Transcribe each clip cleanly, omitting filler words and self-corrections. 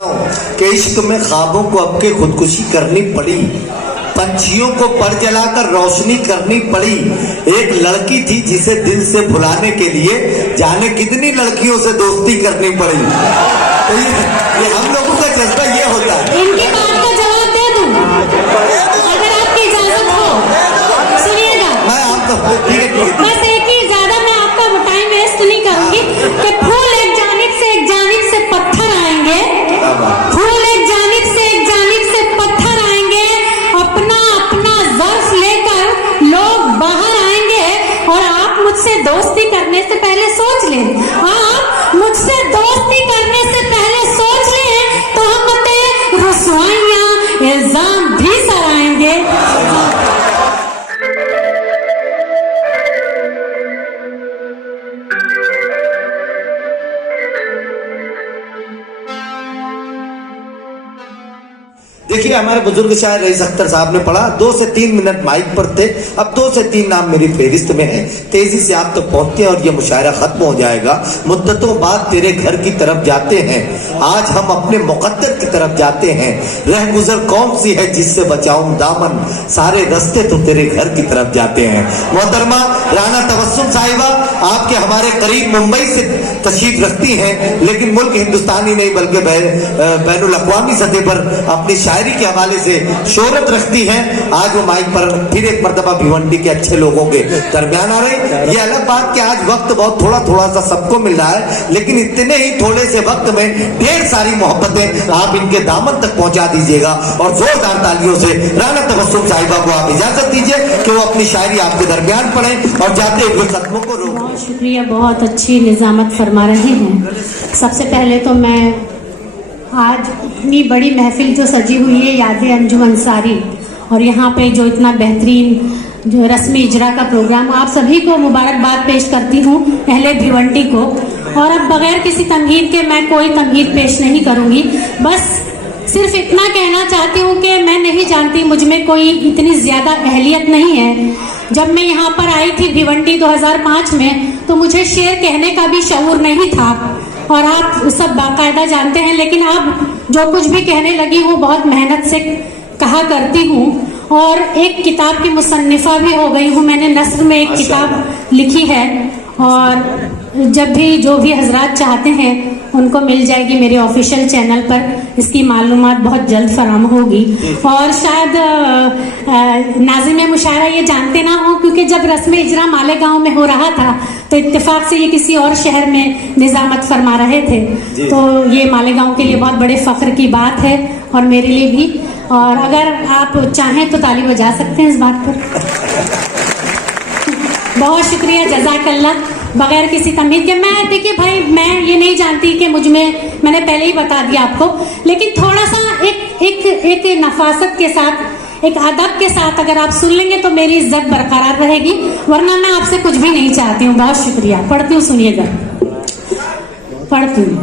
कि इश्क में ख्वाबों को अब के खुदकुशी करनी पड़ी, पंछियों को पर जलाकर रोशनी करनी पड़ी। एक लड़की थी जिसे दिल से भुलाने के लिए जाने कितनी लड़कियों से दोस्ती करनी पड़ी। तो ये हम लोगों का जज्बा ये होता है। इनकी बात का जवाब दे दूं अगर आपकी इजाजत हो? सुनिएगा, मैं आपको बस एक ही इजाजत, मैं आपका टाइम वेस्ट नहीं करूंगी कि फूल एक जानिब से पत्थर आएंगे, फूल एक जानिब से पत्थर आएंगे, अपना अपना ज़र्फ लेकर लोग बाहर आएंगे और आप मुझसे दोस्ती करने से पहले सोच लें, आप मुझसे दोस्ती करने से पहले सोच लें तो हम रसवाइयां इल्जाम भी सराएंगे। देखिए, हमारे बुजुर्ग शायर रईस अख्तर साहब ने पढ़ा, 2 से 3 मिनट माइक पर थे, अब 2 से 3 नाम मेरी फेरिस्त में है। तेजी से आप तक पहुंचते हैं और ये मुशायरा खत्म हो जाएगा। मुद्दतों बाद तेरे घर की तरफ जाते हैं, आज हम अपने मुकद्दर की तरफ जाते हैं। रह गुजर कौन सी है जिससे बचाऊं दामन, सारे रास्ते तो तेरे घर की तरफ जाते हैं। मोहतरमा राना तबस्सुम साहिबा आपके हमारे करीब मुंबई से तशरीफ रखती हैं, लेकिन मुल्क हिंदुस्तानी नहीं बल्कि बैनुल अक़वामी सतह पर अपनी शायरी के हवाले से शोहरत रखती हैं। आज वो माइक पर फिर एक मर्तबा भिवंडी के अच्छे लोगों के दरमियान आ रही। ये अलग बात कि आज वक्त बहुत थोड़ा सा सबको मिल रहा है, लेकिन इतने ही थोड़े से वक्त में ढेर सारी मोहब्बतें आप इनके दामन तक पहुंचा दीजिएगा। और जोरदार तालियों से राना तबस्सुम साहिबा को आप इजाजत दीजिए कि वो अपनी शायरी आपके दरमियान पढ़ें और जाते हुए खत्मों को रोकें। बहुत शुक्रिया, बहुत अच्छी निजामत फरमा रहे हैं। सबसे पहले तो मैं आज इतनी बड़ी महफिल जो सजी हुई है यादें अंजुम अंसारी, और यहाँ पे जो इतना बेहतरीन जो रस्मी इजरा का प्रोग्राम, आप सभी को मुबारकबाद पेश करती हूँ, अहले भिवंडी को। और अब बगैर किसी तमहीद के मैं कोई तमहीद पेश नहीं करूँगी, बस सिर्फ इतना कहना चाहती हूँ कि मैं नहीं जानती, मुझ में कोई इतनी ज़्यादा अहलियत नहीं है। जब मैं यहाँ पर आई थी भिवंडी 2005 में, तो मुझे शेर कहने का भी शऊर नहीं था, और आप सब बाकायदा जानते हैं। लेकिन अब जो कुछ भी कहने लगी हूँ बहुत मेहनत से कहा करती हूँ, और एक किताब की मुसन्निफा भी हो गई हूँ। मैंने नस्र में एक किताब लिखी है, और जब भी जो भी हजरात चाहते हैं उनको मिल जाएगी मेरे ऑफिशियल चैनल पर, इसकी मालूमात बहुत जल्द फराम होगी। और शायद नाज़िम मुशायरा ये जानते ना हो, क्योंकि जब रस्म इजरा मालेगांव में हो रहा था तो इत्तेफाक से ये किसी और शहर में निजामत फरमा रहे थे, तो ये मालेगांव के लिए बहुत बड़े फख्र की बात है और मेरे लिए भी। और अगर आप चाहें तो ताली बजा सकते हैं इस बात पर। बहुत शुक्रिया, जज़ाकल्लाह। बगैर किसी तमीज़ के मैं, देखिए भाई, मैं ये नहीं जानती कि मुझ में, मैंने पहले ही बता दिया आपको, लेकिन थोड़ा सा एक नफासत के साथ, एक अदब के साथ अगर आप सुन लेंगे तो मेरी इज्जत बरकरार रहेगी, वरना मैं आपसे कुछ भी नहीं चाहती हूँ। बहुत शुक्रिया। पढ़ती हूँ, सुनिएगा, पढ़ती हूँ।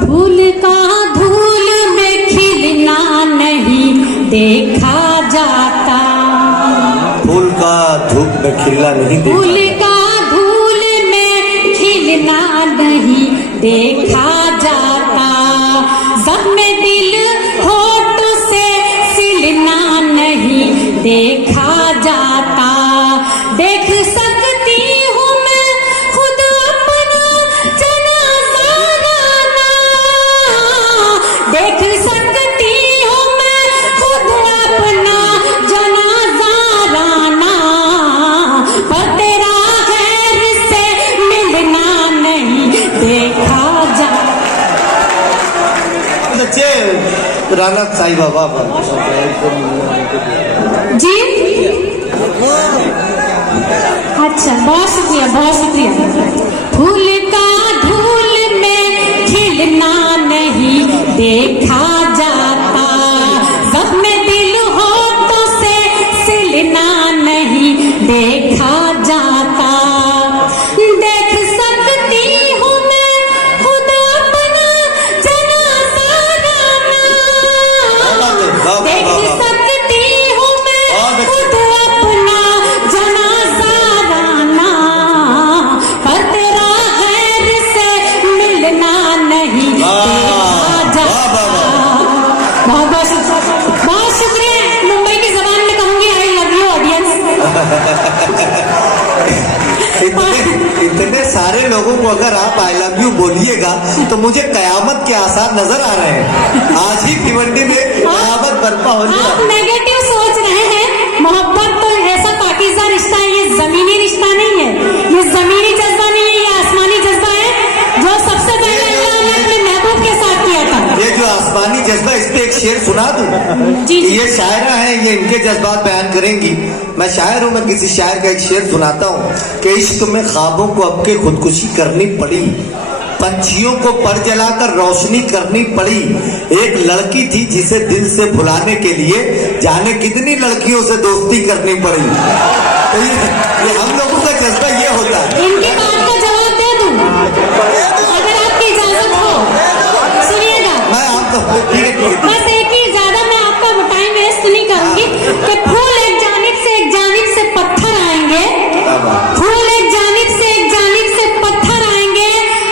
फूल का धूल में खिलना नहीं देखा जाता, फूल का धूप में खिलना नहीं देखा, फूल का धूल में खिलना नहीं देखा जाता, ज़ख्म दिल होठों से सिलना नहीं देखा जाता। देख सकती हूँ मैं खुद अपना जनाज़ा लाना, देख सकती हूँ मैं खुद अपना जनाज़ा लाना, पर तेरा खैर से मिलना नहीं देखा जाता। राना साहिबा, वाह जी, अच्छा, बहुत शुक्रिया, बहुत शुक्रिया। फूल का धूल में खिलना नहीं देखा जाता, ज़ख्म दिल होठों से सिलना नहीं देखा जाता। देख सकती हूँ मैं खुद अपना जनाज़ा लाना, देख सकती हूँ मैं खुद अपना जनाज़ा लाना, पर तेरा गैर से मिलना नहीं देखा जाता। इतने सारे लोगों को अगर आप आई लव यू बोलिएगा तो मुझे कयामत के आसार नजर आ रहे हैं। आज ही भिवंडी में कयामत बर्पा हो रही आप है। नेगेटिव सोच रहे हैं। मोहब्बत तो ऐसा पाकीज़ा रिश्ता है, ये जमीनी रिश्ता नहीं है, ये जमीनी जज्बा नहीं है, ये आसमानी जज्बा है जो सबसे पहले अल्लाह ने अपने महबूब के साथ किया था। ये जो आसमानी जज्बा, इस पे एक शेर सुना दूं? जी, जी। ये शायरा है, ये इनके जज्बात बयान करेंगी। मैं शायर हूं, मैं किसी शायर का एक शेर सुनाता हूं कि इश्क में ख्वाबों को अब के खुदकुशी करनी पड़ी, पंछियों को पर जलाकर रोशनी करनी पड़ी। एक लड़की थी जिसे दिल से भुलाने के लिए जाने कितनी लड़कियों से दोस्ती करनी पड़ी। तो ये हम लोगों का जज्बा ये होता है। इनकी बात का जवाब दे दूं अगर आपकी इजाजत हो? सुनिएगा, मैं आपको ठीक है, ठीक है। बस एक ही, ज्यादा मैं आपका टाइम वेस्ट नहीं करूंगी कि फूल एक जानिब से पत्थर आएंगे, फूल एक जानिब से पत्थर आएंगे,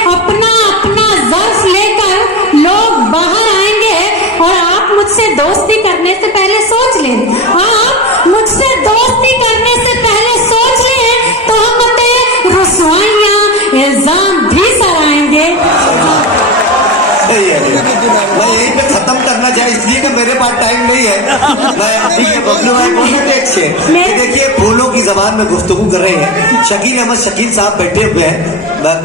अपना अपना ज़र्फ लेकर लोग बाहर आएंगे और आप मुझसे दोस्ती करने से पहले सोच लें, आप मुझसे दोस्ती करने से पहले सोच लें तो हम रुसवाइयां इल्जाम भी सराएंगे। सही है। मैं यहीं पे खत्म करना चाहे इसलिए कि मेरे पास टाइम नहीं है। मैं ठीक है, बबलू भाई बोलने थे एक शेर। ये देखिए, फूलों की जबान में गुफ्तगू कर रहे हैं। शकील अहमद शकील साहब बैठे हुए हैं।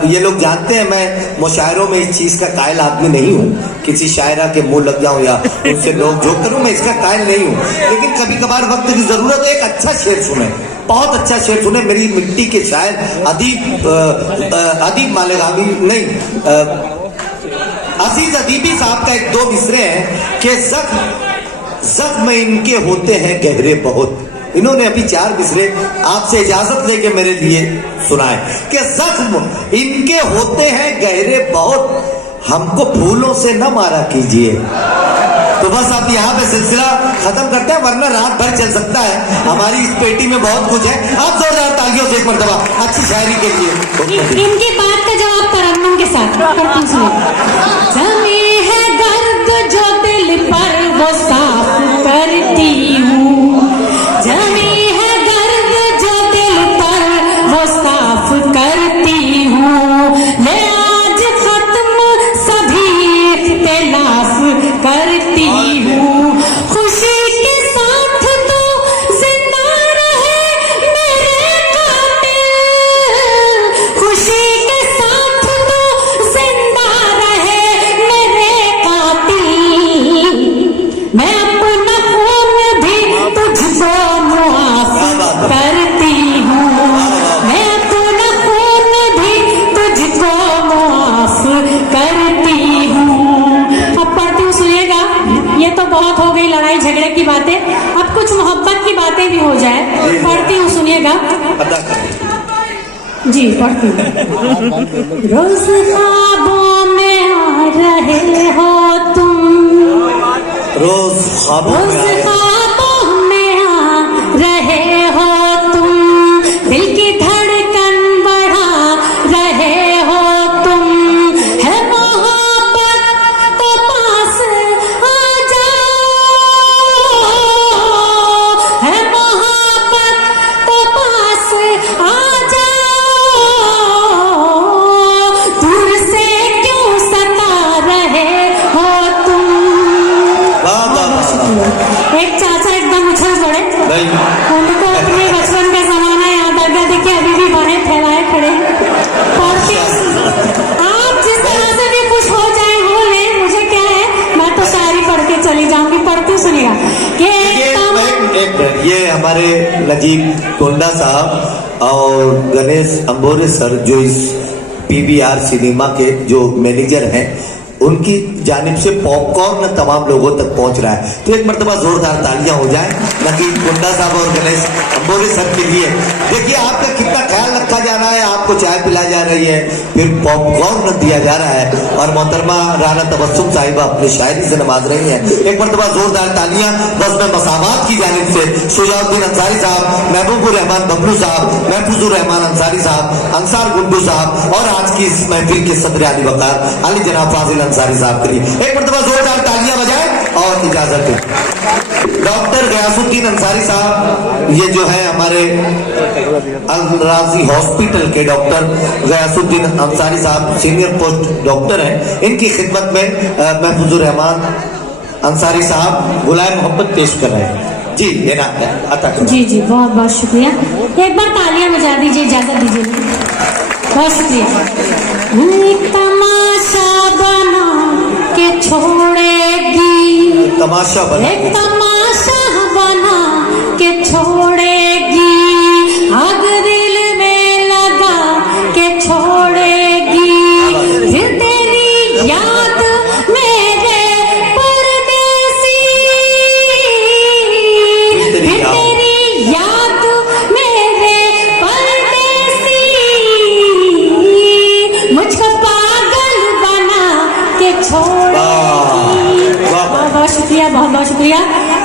ये लोग जानते हैं मैं मुशायरों में इस चीज का कायल आदमी नहीं हूँ, किसी शायरा के मुंह लग जाऊं या उनसे लोग जो करूं, मैं इसका कायल नहीं हूँ। लेकिन कभी कभार वक्त की जरूरत है, एक अच्छा शेर सुने, बहुत अच्छा शेर सुने। मेरी मिट्टी के शायर अदीब मालेगामी नहीं, अजीज अदीबी साहब का एक दो मिसरे हैं कि जख्म इनके होते हैं गहरे बहुत। इन्होंने अभी 4 मिसरे आपसे इजाजत लेके मेरे लिए सुनाए कि जख्म इनके होते हैं गहरे बहुत, हमको फूलों से न मारा कीजिए। तो बस अब यहाँ पे सिलसिला खत्म करते हैं, वरना रात भर चल सकता है। हमारी इस पेटी में बहुत कुछ है। आप जोरदार तालियों से एक मर्तबा अच्छी शायरी के लिए। इनकी बात का जवाब तरन्नुम के साथ जमी है गर्द जो दिल पर वो साफ करती हूँ, जमी है गर्द जो दिल पर वो साफ करती हूँ, ले आज खत्म सभी इख्तिलाफ करती हूँ, खुशी के साथ तो जिंदा रहे मेरे कातिल, खुशी के साथ तो जिंदा रहे मेरे कातिल, मैं अपना खून भी तुझको मुआफ करती हूँ, मैं अपना खून भी तुझको मुआफ करती हूँ। अब पढ़ती हूँ, सुनिएगा। ये तो बहुत हो गई लड़ाई झगड़े की बातें, अब कुछ मोहब्बत की बातें भी हो जाए। पढ़ती हूँ, सुनिएगा जी, पढ़ती हूँ। रोज ख्वाबों में आ रहे हो तुम, रोज ख्वाबों में आ रहे हो तुम, दिल की धड़कन बढ़ा रहे हो तुम, है मोहब्बत तो पास आ जाओ, है मोहब्बत तो पास आ जाओ, दूर से क्यों सता रहे हो तुम। एक चाचा एकदम उछल पड़े, उनको अपने बचपन का जमाना याद आ गया। देखिए अभी भी बाहें फैलाए खड़े। आप जिस तरह से भी खुश हो जाए हो ले, मुझे क्या है, मैं तो शायरी पढ़ के चली जाऊंगी। पढ़ती सुनिएगा कि ये हमारे नजीब टोंडा साहब और गणेश अंबोरे सर जो इस PVR सिनेमा के जो मैनेजर हैं, उनकी जानिब से पॉपकॉर्न तमाम लोगों तक पहुंच रहा है। तो एक मर्तबा जोरदार तालियां हो जाए नकीब टोंडा साहब और गणेश अंबोरे सर के लिए। देखिए आपका कितना ख्याल रखा जा रहा है, आपको चाय पिलाई जा रही है, फिर पॉपकॉर्न दिया जा रहा है, और मोहतरमा राना तबस्सुम साहिबा अपनी शायरी से नवाज रही हैं। एक मर्तबा जोरदार तालियां बस में मसावात की जानिब से शुजाउद्दीन अंसारी साहब, महबूबुर रहमान बबलू साहब, महफूजुर रहमान अंसारी साहब, अंसार गुड्डू साहब, और आज की इस महफिल के सदर अली वकार अली जनाब फाजिल अंसारी साहब के लिए एक मर्तबा जोरदार तालियां बजाएं और इजाजत दें। डॉक्टर गयासुद्दीन अंसारी साहब, ये जो है हमारे अल राजी हॉस्पिटल के डॉक्टर गयासुद्दीन अंसारी साहब सीनियर पोस्ट डॉक्टर हैं। इनकी खिदमत में महफूजुर रहमान अंसारी साहब गुलाम मोहब्बत पेश कर रहे हैं। जी लेना है अता जी जी, बहुत बहुत शुक्रिया। एक बार तालियां बजा दीजिए, इजाजत दीजिए। बहुत शुक्रिया। एक तमाशा बना के छोड़ेगी, तमाशा बना, एक तमाशा बना के छोड़ेगी, आग दिल में लगा के छोड़ेगी, फिर तेरी याद मेरे परदेसी, फिर तेरी याद मेरे परदेसी, मुझको पागल बना के छोड़ेगी। बहुत शुक्रिया, बहुत बहुत शुक्रिया।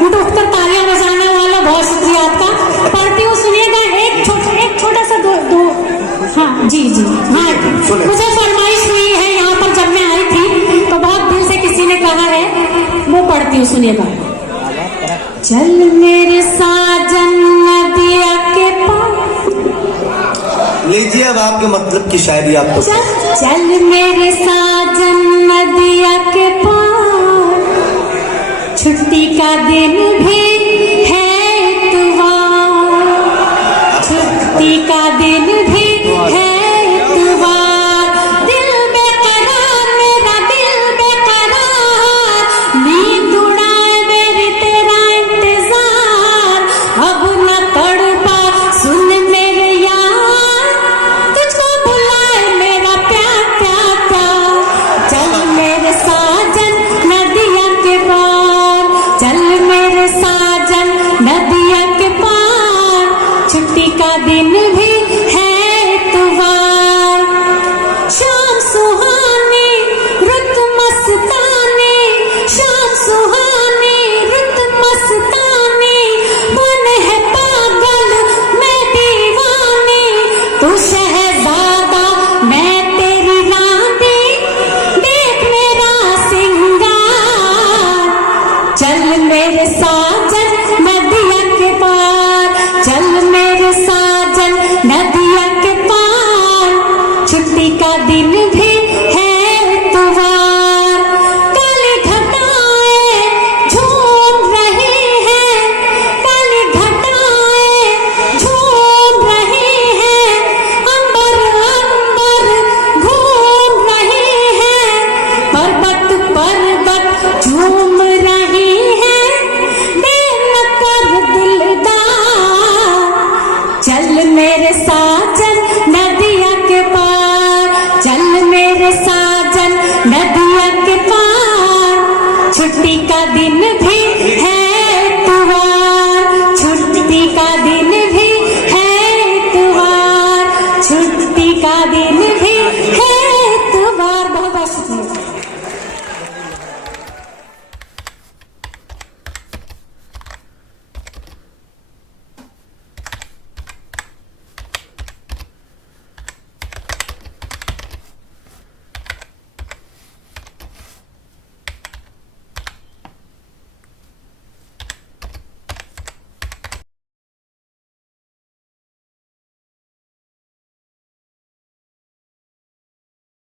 उठो उठकर तालियां बजाने वाला, बहुत शुक्रिया आपका। पढ़ती हूँ, सुनिएगा। एक छोटा सा दो हाँ जी जी हाँ, मुझे फरमाइश हुई है यहाँ पर जब मैं आई थी तो बहुत दिल से किसी ने कहा है, वो पढ़ती हूँ, सुनिएगा। चल मेरे साजन नदिया के पास, लीजिए अब आपके मतलब की शायरी आपको। चल मेरे साजन नदिया के पार, छुट्टी का दिन भी